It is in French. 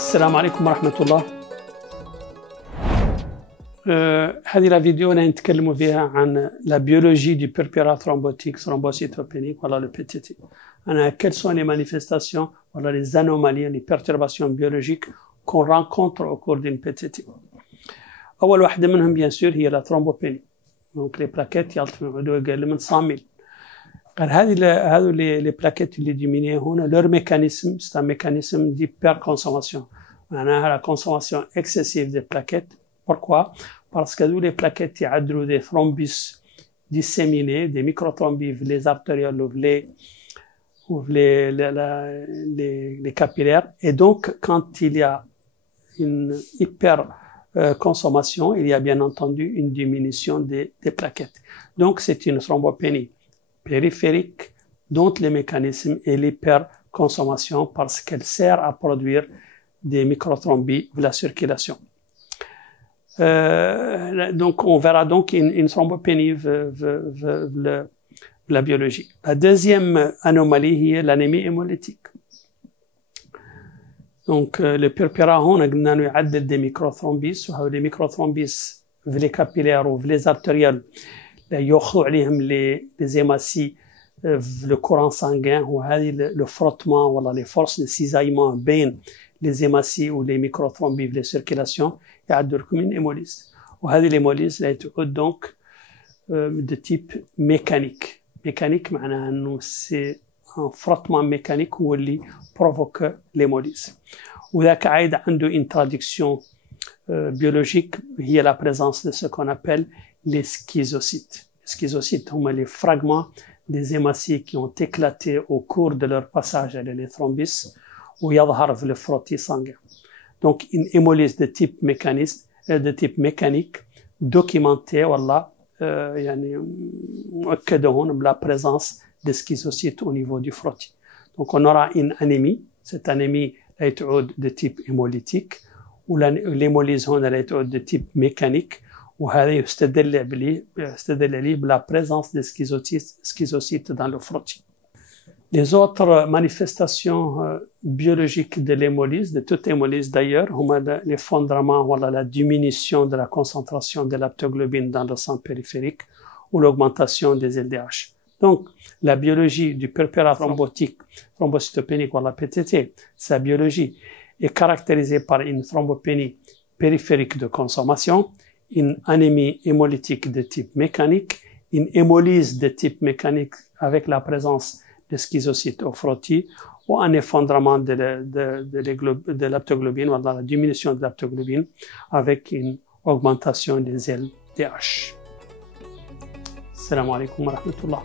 السلام عليكم ورحمة الله. هذه الفيديو نتكلم فيها عن la biologie du purpura thrombotique thrombocytopénique, voilà le PTT. Quelles sont les manifestations, voilà les anomalies, les perturbations biologiques qu'on rencontre au cours d'une PTT. أول واحدة منهم bien sûr هي la thrombopénie. Donc les plaquettes يعطوا أقل من 100,000. هذو les plaquettes اللي diminuent هنا leur mécanisme c'est un mécanisme d'hyperconsommation. معناها la consommation excessive des plaquettes. Pourquoi? Parce que les plaquettes يعدلوا des thrombus disséminés, des microthrombus les artérielles ou les capillaires. Et donc quand il y a une hyperconsommation, il y a bien entendu une diminution des plaquettes. Donc c'est une thrombopénie périphérique dont le mécanisme est l'hyperconsommation parce qu'elle sert à produire des microthrombus de la circulation. Donc on verra donc une thrombopénie de la biologie. La deuxième anomalie est l'anémie hémolytique. Donc le purpura هون قلنا انه يعدل des microthrombus وهذول les microthrombus في les capillaires ou les artérielles يأخذوا عليهم les hématies le courant sanguin وهذه le frottement ولا les forces de cisaillement بين les hématies ou les microthrombus في les circulations يعدوا لكم une hémolyse. وهذه l'hémolyse لا تعود donc de type mécanique. Mécanique معناها انه c'est un frottement mécanique هو اللي provoque l'hémolyse. وذاك عايد عنده une traduction biologique هي la présence de ce qu'on appelle les schizocytes. Les schizocytes sont les fragments des hématies qui ont éclaté au cours de leur passage à les thrombus ويظهر في le frottis sanguin. Donc une hémolyse de type mécanique documentée والله يعني مؤكدة هون بلا présence des schizocytes au niveau du frottis. Donc on aura une anémie. Cette anémie elle تعود de type hémolytique ou l'hémolyse هون elle تعود de type mécanique. وهذا يستدل عليه بلا présence des schizocytes dans le frottis. Les autres manifestations biologiques de l'hémolyse, de toute hémolyse d'ailleurs, l'effondrement, voilà, la diminution de la concentration de l'aptoglobine dans le sang périphérique ou l'augmentation des LDH. Donc, la biologie du purpura thrombocytopénique, voilà, PTT, sa biologie est caractérisée par une thrombopénie périphérique de consommation, une anémie hémolytique de type mécanique, une hémolyse de type mécanique avec la présence des schizocytes au frottis ou un effondrement de l'aptoglobine, ou la diminution de l'aptoglobine avec une augmentation des LDH. Assalamu alaikum wa rahmatullah.